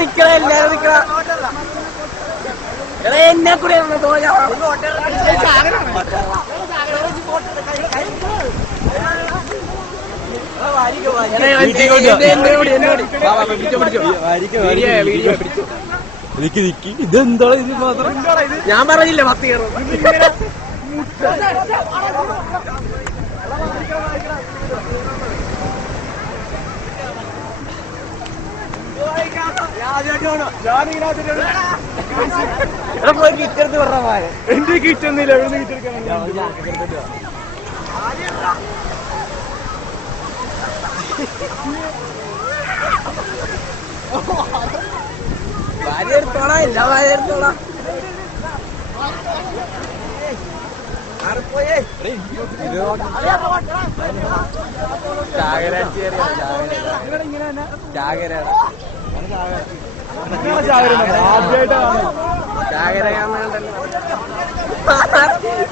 നിക്കണ എല്ലാരും നിക്കണ എന്നെ കൂടെ ഇതെന്താ ഇത് മാത്രം ഞാൻ പറഞ്ഞില്ല 10 കയറും. പോയി കിറ്റെടുത്ത് പറഞ്ഞ എന്റെ കിച്ചൊന്നുമില്ല. എവിടെ കിച്ചെടുക്കാൻ ഭാര്യ എടുത്തോളാം. ഇല്ല ഭാര്യ എടുത്തോളാം.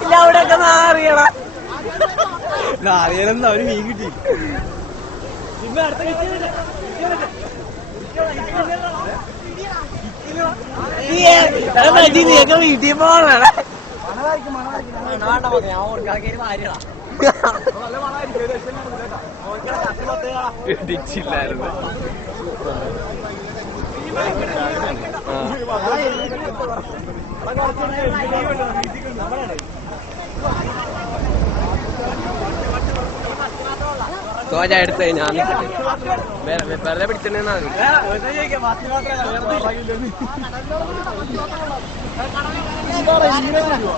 ഇല്ല അവിടെയൊക്കെ നാറിയടാ. നാറിയാലെന്താ അവര് മീൻ കിട്ടി. നീയൊക്കെ വീട്ടിൽ പോകണ ഇടിച്ചില്ലായിരുന്നു. തോജ എടുത്ത് ഞാൻ വെറുതെ പിടിച്ചിട്ടുണ്ടെന്നാ അയ്യോ